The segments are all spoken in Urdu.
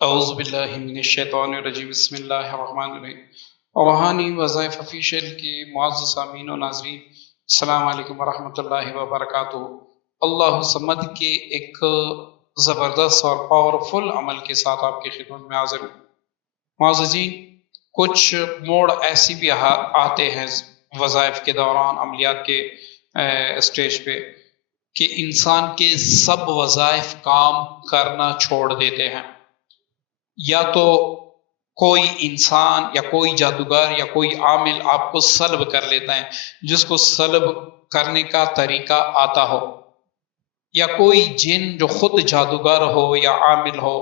اعوذ باللہ من الشیطان الرجیم، بسم اللہ الرحمن الرحیم۔ روحانی وظائف آفیشیل کی معزز سامعین و ناظرین، السلام علیکم ورحمۃ اللہ وبرکاتہ۔ اللہ صمد کے ایک زبردست اور پاورفل عمل کے ساتھ آپ کی خدمت میں حاضر ہوں۔ معززین، کچھ موڑ ایسی بھی آتے ہیں وظائف کے دوران، عملیات کے اسٹیج پہ، کہ انسان کے سب وظائف کام کرنا چھوڑ دیتے ہیں۔ یا تو کوئی انسان یا کوئی جادوگر یا کوئی عامل آپ کو سلب کر لیتا ہے، جس کو سلب کرنے کا طریقہ آتا ہو، یا کوئی جن جو خود جادوگر ہو یا عامل ہو،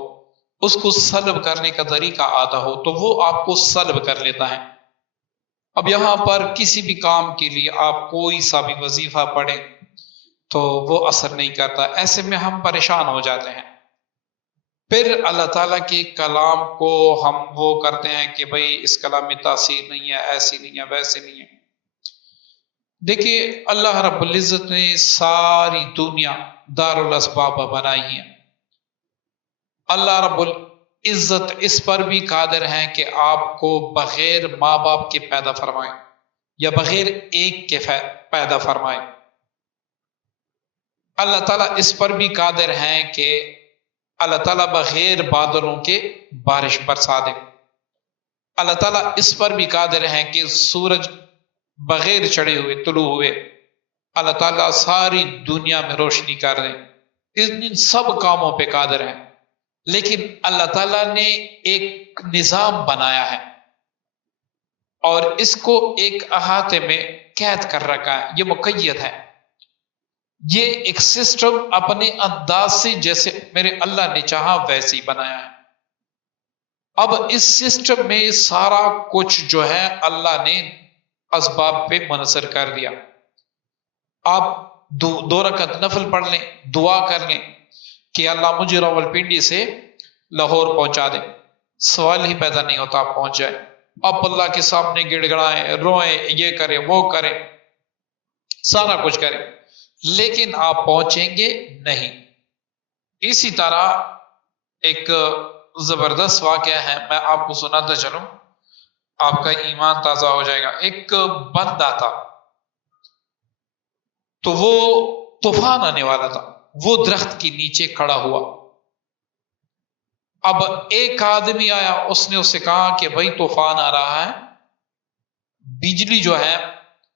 اس کو سلب کرنے کا طریقہ آتا ہو تو وہ آپ کو سلب کر لیتا ہے۔ اب یہاں پر کسی بھی کام کے لیے آپ کوئی سا بھی وظیفہ پڑھیں تو وہ اثر نہیں کرتا، ایسے میں ہم پریشان ہو جاتے ہیں۔ پھر اللہ تعالیٰ کے کلام کو ہم وہ کرتے ہیں کہ بھئی اس کلام میں تاثیر نہیں ہے، ایسی نہیں ہے، ویسے نہیں ہے۔ دیکھیے، اللہ رب العزت نے ساری دنیا دار الاسباب بنائی ہے۔ اللہ رب العزت اس پر بھی قادر ہیں کہ آپ کو بغیر ماں باپ کے پیدا فرمائے یا بغیر ایک کے پیدا فرمائے۔ اللہ تعالیٰ اس پر بھی قادر ہیں کہ اللہ تعالیٰ بغیر بادلوں کے بارش برسا دے۔ اللہ تعالیٰ اس پر بھی قادر ہیں کہ سورج بغیر چڑھے ہوئے طلوع ہوئے اللہ تعالیٰ ساری دنیا میں روشنی کر دیں۔ ان سب کاموں پہ قادر ہیں، لیکن اللہ تعالیٰ نے ایک نظام بنایا ہے اور اس کو ایک احاطے میں قید کر رکھا ہے، یہ مقید ہے۔ یہ ایک سسٹم اپنے انداز سے جیسے میرے اللہ نے چاہا ویسے ہی بنایا ہے۔ اب اس سسٹم میں سارا کچھ جو ہے اللہ نے اسباب پہ منحصر کر دیا۔ آپ دو رکعت نفل پڑھ لیں، دعا کر لیں کہ اللہ مجھے راولپنڈی سے لاہور پہنچا دے، سوال ہی پیدا نہیں ہوتا آپ پہنچ جائے۔ آپ اللہ کے سامنے گڑ گڑائیں، روئیں، یہ کریں وہ کریں، سارا کچھ کریں، لیکن آپ پہنچیں گے نہیں۔ اسی طرح ایک زبردست واقعہ ہے، میں آپ کو سناتا چلوں، آپ کا ایمان تازہ ہو جائے گا۔ ایک بندہ تھا تو وہ طوفان آنے والا تھا، وہ درخت کے نیچے کھڑا ہوا۔ اب ایک آدمی آیا، اس نے اسے کہا کہ بھائی طوفان آ رہا ہے، بجلی جو ہے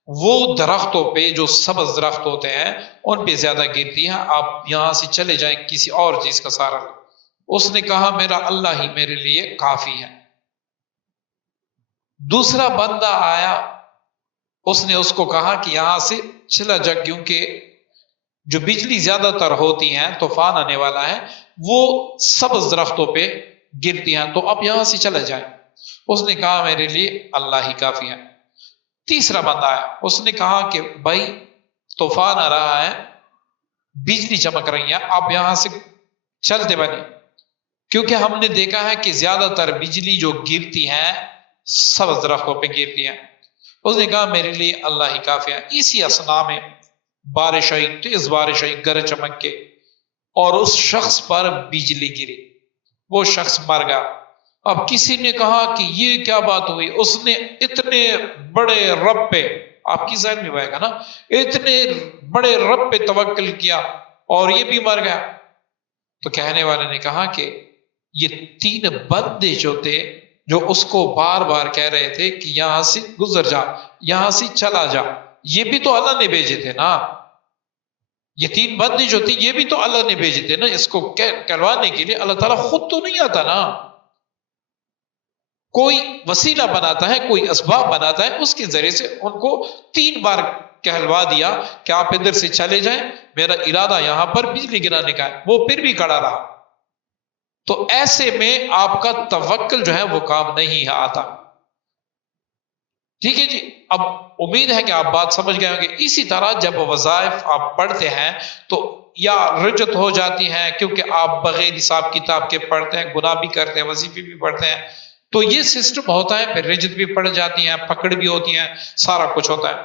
وہ درختوں پہ، جو سبز درخت ہوتے ہیں ان پہ زیادہ گرتی ہے، آپ یہاں سے چلے جائیں، کسی اور چیز کا سہارا لیں۔ اس نے کہا میرا اللہ ہی میرے لیے کافی ہے۔ دوسرا بندہ آیا، اس نے اس کو کہا کہ یہاں سے چلا جا، کیونکہ جو بجلی زیادہ تر ہوتی ہیں، طوفان آنے والا ہے، وہ سبز درختوں پہ گرتی ہیں، تو اب یہاں سے چلا جائیں۔ اس نے کہا میرے لیے اللہ ہی کافی ہے۔ تیسرا بندہ آیا، اس نے کہا کہ بھائی طوفان آ رہا ہے، بجلی چمک رہی ہے، آپ یہاں سے چلتے بنے، کیونکہ ہم نے دیکھا ہے کہ زیادہ تر بجلی جو گرتی ہیں سبز درختوں پہ گرتی ہیں۔ اس نے کہا میرے لیے اللہ ہی کافی ہے۔ اسی اثنا میں بارش آئی، تیز بارش آئی گرج چمک کے، اور اس شخص پر بجلی گری، وہ شخص مر گیا۔ اب کسی نے کہا کہ یہ کیا بات ہوئی؟ اس نے اتنے بڑے رب پہ، آپ کی ذہن میں آئے گا نا، اتنے بڑے رب پہ توکل کیا اور یہ بھی مر گیا۔ تو کہنے والے نے کہا کہ یہ تین بندے جو تھے، جو اس کو بار بار کہہ رہے تھے کہ یہاں سے گزر جا، یہاں سے چلا جا، یہ بھی تو اللہ نے بھیجے تھے نا۔ یہ تین بندے جو تھے یہ بھی تو اللہ نے بھیجے تھے نا، اس کو کروانے کے لیے اللہ تعالیٰ خود تو نہیں آتا نا، کوئی وسیلہ بناتا ہے، کوئی اسباب بناتا ہے، اس کے ذریعے سے ان کو 3 بار کہلوا دیا کہ آپ ادھر سے چلے جائیں، میرا ارادہ یہاں پر بجلی گرانے کا ہے، وہ پھر بھی کھڑا رہا۔ تو ایسے میں آپ کا توکل جو ہے وہ کام نہیں آتا۔ ٹھیک ہے جی، اب امید ہے کہ آپ بات سمجھ گئے ہوں گے۔ اسی طرح جب وظائف آپ پڑھتے ہیں تو یا رجت ہو جاتی ہیں، کیونکہ آپ بغیر حساب کتاب کے پڑھتے ہیں، گناہ بھی کرتے ہیں، وظیفے بھی پڑھتے ہیں، تو یہ سسٹم ہوتا ہے، پھر رجت بھی پڑ جاتی ہیں، پکڑ بھی ہوتی ہیں، سارا کچھ ہوتا ہے۔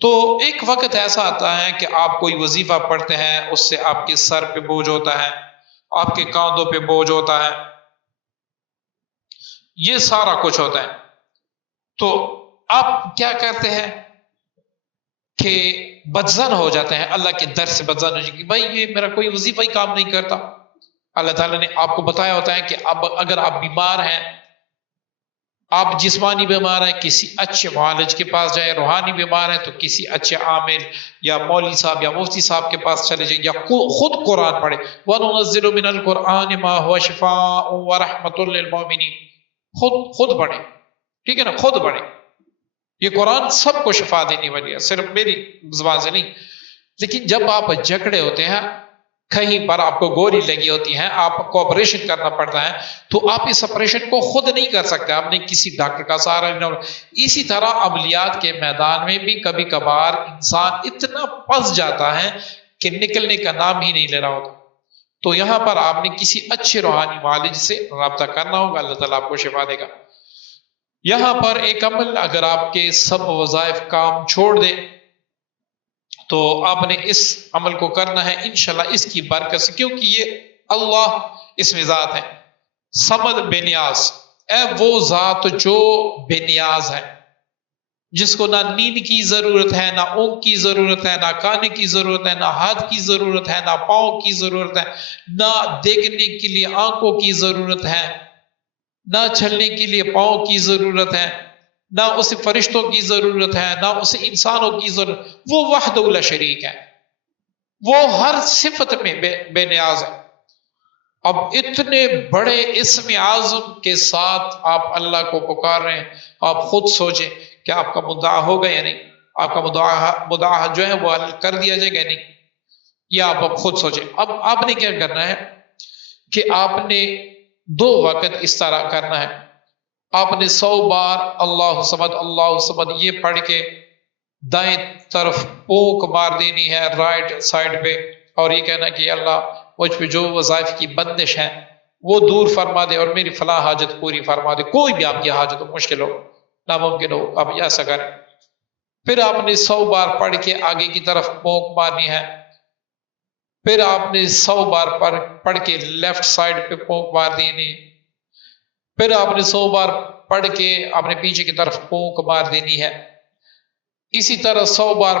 تو ایک وقت ایسا آتا ہے کہ آپ کوئی وظیفہ پڑھتے ہیں، اس سے آپ کے سر پہ بوجھ ہوتا ہے، آپ کے کاندھوں پہ بوجھ ہوتا ہے، یہ سارا کچھ ہوتا ہے. تو آپ کیا کرتے ہیں کہ بدزن ہو جاتے ہیں, اللہ کے در سے بدزن ہو جائے کہ بھائی یہ میرا کوئی وظیفہ ہی کام نہیں کرتا. اللہ تعالیٰ نے آپ کو بتایا ہوتا ہے کہ اب اگر آپ بیمار ہیں, آپ جسمانی بیمار ہیں, کسی اچھے معالج کے پاس جائیں, روحانی بیمار ہیں تو کسی اچھے عامل یا مولوی صاحب یا مفتی صاحب کے پاس چلے جائیں, یا خود قرآن پڑھیں. وَنُنَزِّلُ مِنَ الْقُرْآنِ مَا هُوَ شِفَاءٌ وَرَحْمَةٌ لِّلْمُؤْمِنِينَ. خود پڑھیں, ٹھیک ہے نا, خود پڑھیں. یہ قرآن سب کو شفا دینے والی ہے, صرف میری زبان سے نہیں. لیکن جب آپ جکڑے ہوتے ہیں, کہیں پر آپ کو گولی لگی ہوتی ہے, آپ کو آپریشن کرنا پڑتا ہے, تو آپ اس آپریشن کو خود نہیں کر سکتے, آپ نے کسی ڈاکٹر کا سہارا لینا. اسی طرح عملیات کے میدان میں بھی کبھی کبھار انسان اتنا پھنس جاتا ہے کہ نکلنے کا نام ہی نہیں لے رہا ہوتا. تو یہاں پر آپ نے کسی اچھے روحانی معالج سے رابطہ کرنا ہوگا, اللہ تعالیٰ آپ کو شفا دے گا. یہاں پر ایک عمل, اگر آپ کے سب وظائف کام چھوڑ دیں تو آپ نے اس عمل کو کرنا ہے انشاءاللہ اس کی برکت سے, کیونکہ یہ اللہ اس میں ذات ہے صمد بے نیاز. اے وہ ذات جو بے نیاز ہے, جس کو نہ نیند کی ضرورت ہے, نہ اونگ کی ضرورت ہے, نہ کانے کی ضرورت ہے, نہ ہاتھ کی ضرورت ہے, نہ پاؤں کی ضرورت ہے, نہ دیکھنے کے لیے آنکھوں کی ضرورت ہے, نہ چلنے کے لیے پاؤں کی ضرورت ہے, نہ اسے فرشتوں کی ضرورت ہے, نہ اسے انسانوں کی ضرورت. وہ وحدہ لا شریک ہے, وہ ہر صفت میں بے نیاز ہے. اب اتنے بڑے اسم اعظم کے ساتھ آپ اللہ کو پکار رہے ہیں, آپ خود سوچیں کہ آپ کا مدعا ہوگا یا نہیں, آپ کا مدعا جو ہے وہ حل کر دیا جائے گا نہیں, یا آپ خود سوچیں. اب آپ نے کیا کرنا ہے کہ آپ نے 2 وقت اس طرح کرنا ہے. آپ نے 100 بار اللہ صمد یہ پڑھ کے دائیں طرف پونک مار دینی ہے رائٹ سائڈ پہ, اور یہ کہنا کہ اللہ مجھ پہ جو وظائف کی بندش ہے وہ دور فرما دے اور میری فلاں حاجت پوری فرما دے. کوئی بھی آپ کی حاجت ہو, مشکل ہو, ناممکن ہو, آپ ایسا کریں. پھر آپ نے 100 بار پڑھ کے آگے کی طرف پونک مارنی ہے. پھر آپ نے 100 بار پڑھ کے لیفٹ سائڈ پہ پونک مار دینی. پھر آپ نے 100 بار پڑھ کے آپ نے پیچھے کی طرف پونک مار دینی ہے. اسی طرح 100 بار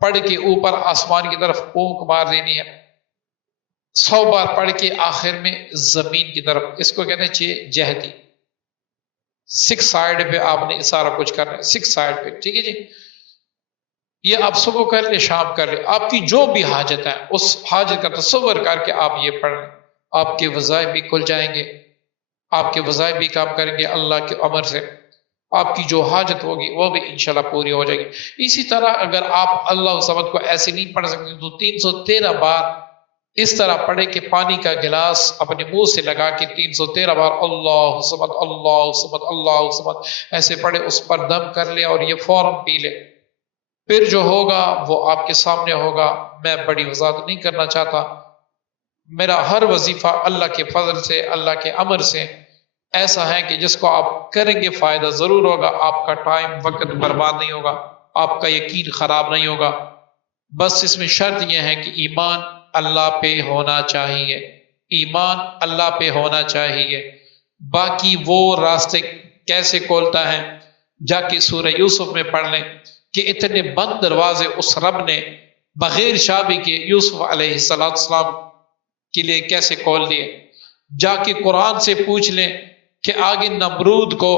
پڑھ کے اوپر آسمان کی طرف پونک مار دینی ہے. 100 بار پڑھ کے آخر میں زمین کی طرف, اس کو کہتے ہیں جہتی, 6 سائڈ پہ آپ نے سارا کچھ کرنا ہے, 6 سائڈ پہ, ٹھیک ہے جی. یہ آپ صبح کر لیں, شام کر لیں, آپ کی جو بھی حاجت ہے اس حاجت کا تصور کر کے آپ یہ پڑھ لیں. آپ کے وظائف بھی کھل جائیں گے, آپ کے وظائف بھی کام کریں گے اللہ کے امر سے, آپ کی جو حاجت ہوگی وہ بھی انشاءاللہ پوری ہو جائے گی. اسی طرح اگر آپ اللہ صمد کو ایسے نہیں پڑھ سکتے تو 313 بار اس طرح پڑھے کہ پانی کا گلاس اپنے منہ سے لگا کے 313 بار اللہ صمد اللہ صمد اللہ صمد ایسے پڑھے, اس پر دم کر لے اور یہ فوراً پی لے. پھر جو ہوگا وہ آپ کے سامنے ہوگا. میں بڑی وضاحت نہیں کرنا چاہتا, میرا ہر وظیفہ اللہ کے فضل سے, اللہ کے امر سے ایسا ہے کہ جس کو آپ کریں گے فائدہ ضرور ہوگا, آپ کا ٹائم وقت برباد نہیں ہوگا, آپ کا یقین خراب نہیں ہوگا. بس اس میں شرط یہ ہے کہ ایمان اللہ پہ ہونا چاہیے, ایمان اللہ پہ ہونا چاہیے. باقی وہ راستے کیسے کھولتا ہے جا کے سورہ یوسف میں پڑھ لیں کہ اتنے بند دروازے اس رب نے بغیر شابی کے یوسف علیہ السلام کے لیے کیسے کھول دیے. جا کے قرآن سے پوچھ لیں کہ آگے نمرود کو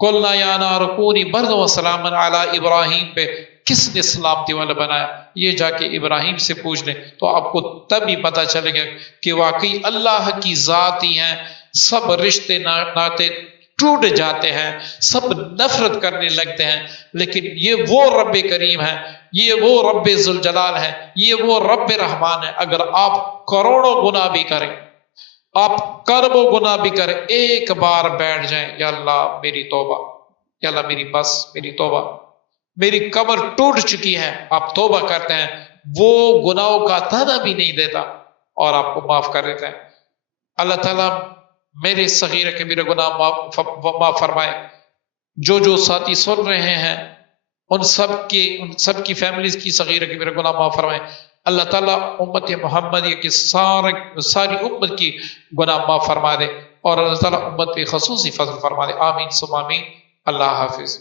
قلنا یا نار کونی بردا وسلاما علی ابراہیم پہ کس نے سلامتی والا بنایا. یہ جا کے ابراہیم سے پوچھ لیں تو آپ کو تب ہی پتہ چلے گا کہ واقعی اللہ کی ذات ہی ہے. سب رشتے ناطے ٹوٹ جاتے ہیں, سب نفرت کرنے لگتے ہیں, لیکن یہ وہ رب کریم ہے, یہ وہ رب ذوالجلال ہے, یہ وہ رب رحمان ہے. اگر آپ کروڑوں گناہ بھی کریں, آپ کربوں گناہ بھی کریں, ایک بار بیٹھ جائیں, یا اللہ میری توبہ, یا اللہ میری بس, میری توبہ, میری کمر ٹوٹ چکی ہے, آپ توبہ کرتے ہیں, وہ گناہوں کا تانا بھی نہیں دیتا اور آپ کو معاف کر دیتا ہے. اللہ تعالیٰ میرے صغیر کبیرہ گناہ معاف فرمائے. جو ساتھی سن رہے ہیں ان سب کی فیملیز کی صغیر کبیرہ گناہ معاف فرمائے. اللہ تعالیٰ امت محمدیہ کی ساری امت کی گناہ معاف فرما دے. اور اللہ تعالیٰ امت پہ خصوصی فضل فرما دے، آمین ثم آمین۔ اللہ حافظ۔